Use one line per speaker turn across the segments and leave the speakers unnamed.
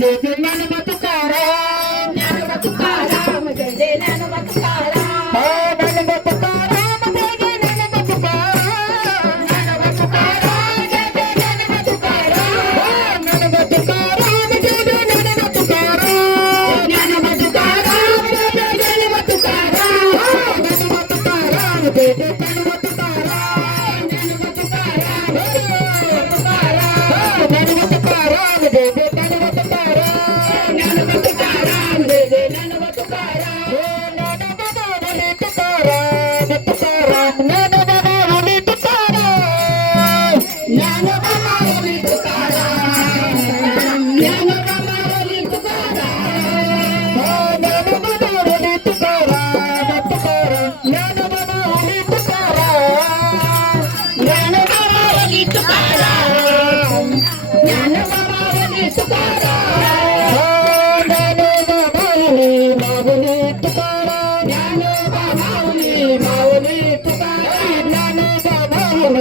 జయ జయ నన్ను బతుకారా
నన్ను బతుకారా జయ జయ నన్ను బతుకారా
నన్ను బతుకారా జయ జయ నన్ను బతుకారా
నన్ను బతుకారా జయ జయ నన్ను బతుకారా
నన్ను బతుకారా జయ జయ నన్ను బతుకారా
నన్ను బతుకారా జయ జయ నన్ను బతుకారా
నన్ను బతుకారా జయ జయ నన్ను బతుకారా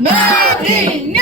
Nothing.